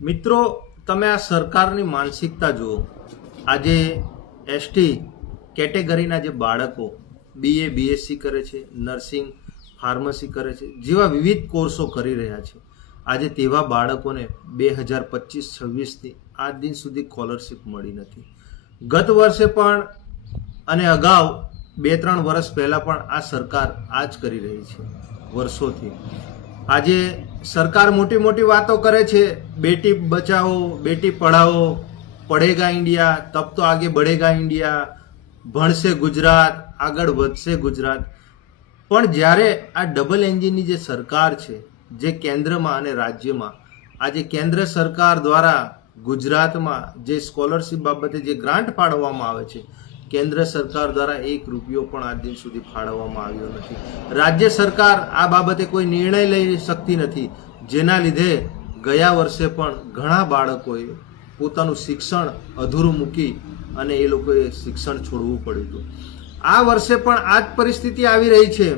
મિત્રો, તમે આ સરકારની માનસિકતા જુઓ। આજે એસટી કેટેગરીના જે બાળકો બીએ બીએસસી કરે છે, નર્સિંગ, ફાર્મસી કરે છે, જેવા વિવિધ કોર્સો કરી રહ્યા છે, આજે તેવા બાળકોને 2025-26થી આજ દિન સુધી સ્કોલરશિપ મળી નથી। ગત વર્ષે પણ અને અગાઉ 2-3 વર્ષ પહેલા પણ આ સરકાર આ જ કરી રહી છે વર્ષોથી। આજે સરકાર મોટી મોટી વાતો કરે છે, બેટી બચાવો, બેટી પઢાઓ, પढ़ेगा इंडिया, तब तो आगे बढ़ेगा इंडिया, ભણશે ગુજરાત, આગળ વધશે ગુજરાત। પણ જ્યારે આ ડબલ એન્જિનની જે સરકાર છે, જે કેન્દ્રમાં અને રાજ્યમાં, આજે કેન્દ્ર સરકાર દ્વારા ગુજરાતમાં જે સ્કોલરશિપ બાબતે જે ગ્રાન્ટ ફાળવવામાં આવે છે, કેન્દ્ર સરકાર દ્વારા 1 રૂપિયો પણ આજ દિન સુધી ફાળવવામાં આવ્યો નથી। રાજ્ય સરકાર આ બાબતે કોઈ નિર્ણય લઈ શકતી નથી, જેના લીધે ગયા વર્ષે પણ ઘણા બાળકોએ પોતાનું શિક્ષણ અધૂરું મૂકી અને એ લોકોએ શિક્ષણ છોડવું પડ્યું હતું। આ વર્ષે પણ આ જ પરિસ્થિતિ આવી રહી છે।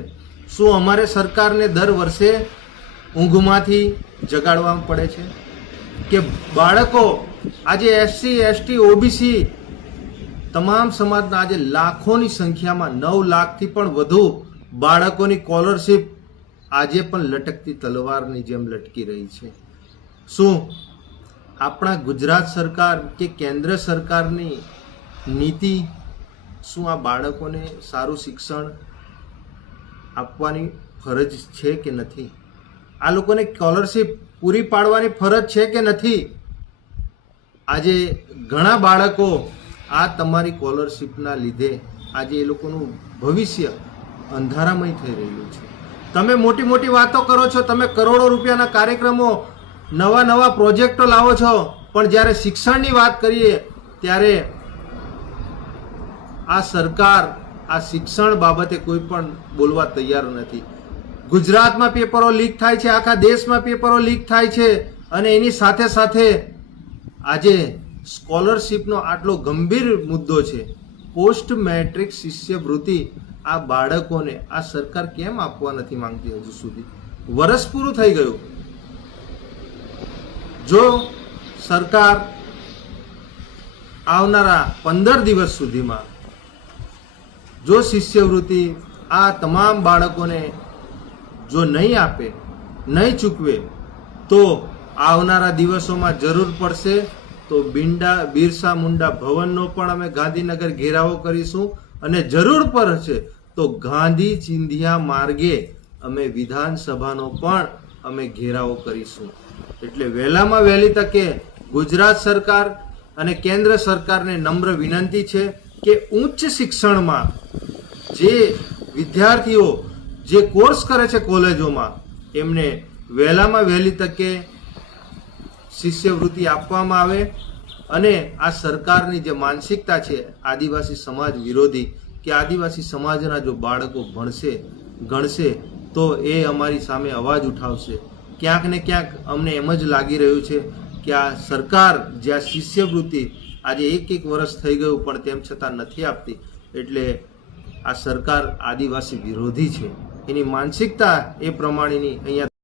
શું અમારે સરકારને દર વર્ષે ઊંઘમાંથી જગાડવા પડે છે કે બાળકો આજે એસસી એસટી ઓબીસી તમામ સમાજના આજે લાખોની સંખ્યામાં 9 લાખથી પણ વધુ બાળકોની સ્કોલરશિપ આજે પણ લટકતી તલવારની જેમ લટકી રહી છે। શું આપણા ગુજરાત સરકાર કે કેન્દ્ર સરકારની નીતિ શું આ બાળકોને સારું શિક્ષણ આપવાની ફરજ છે કે નથી? આ લોકોને સ્કોલરશિપ પૂરી પાડવાની ફરજ છે કે નથી? આજે ઘણા બાળકો આ તમારી સ્કોલરશિપના લીધે આજે એ લોકોનું ભવિષ્ય અંધારામય થઈ રહ્યું છે। તમે મોટી મોટી વાતો કરો છો, તમે કરોડો રૂપિયાના કાર્યક્રમો, નવા પ્રોજેક્ટો લાવો છો, પણ જ્યારે શિક્ષણની વાત કરીએ ત્યારે આ સરકાર આ શિક્ષણ બાબતે કોઈ પણ બોલવા તૈયાર નથી। ગુજરાતમાં પેપરો લીક થાય છે, આખા દેશમાં પેપરો લીક થાય છે, અને એની સાથે સાથે આજે સ્કોલરશિપનો આટલો ગંભીર મુદ્દો છે, પોસ્ટ મેટ્રિક શિષ્યવૃત્તિ આ બાળકોને આ સરકાર કેમ આપવા નથી માંગતી? હજુ સુધી વર્ષ પૂરું થઈ ગયું। જો સરકાર આવનારા 15 દિવસ સુધીમાં જો શિષ્યવૃત્તિ આ તમામ બાળકોને જો નહીં આપે, નહીં ચૂકવે, તો આવનારા દિવસોમાં જરૂર પડશે તો બિરસા મુંડા ભવનનો પણ અમે ગાંધીનગર ઘેરાવો કરીશું, અને જરૂર પડશે તો ગાંધી ચિંધિયા માર્ગે અમે વિધાનસભાનો પણ અમે ઘેરાવો કરીશું। એટલે વહેલામાં વહેલી તકે ગુજરાત સરકાર અને કેન્દ્ર સરકારને નમ્ર વિનંતી છે કે ઉચ્ચ શિક્ષણમાં જે વિદ્યાર્થીઓ જે કોર્સ કરે છે કોલેજોમાં, એમને વહેલામાં વહેલી તકે શિષ્યવૃત્તિ આપવામાં આવે। અને આ સરકારની જે માનસિકતા છે આદિવાસી સમાજ વિરોધી, કે આદિવાસી સમાજના જો બાળકો ભણશે ગણશે તો એ અમારી સામે અવાજ ઉઠાવશે। ક્યાંક ને ક્યાંક અમને એમ જ લાગી રહ્યું છે કે આ સરકાર જે આ શિષ્યવૃત્તિ આજે 1 વર્ષ થઈ ગયું પણ તેમ છતાં નથી આપતી, એટલે આ સરકાર આદિવાસી વિરોધી છે। એની માનસિકતા એ પ્રમાણેની અહીંયા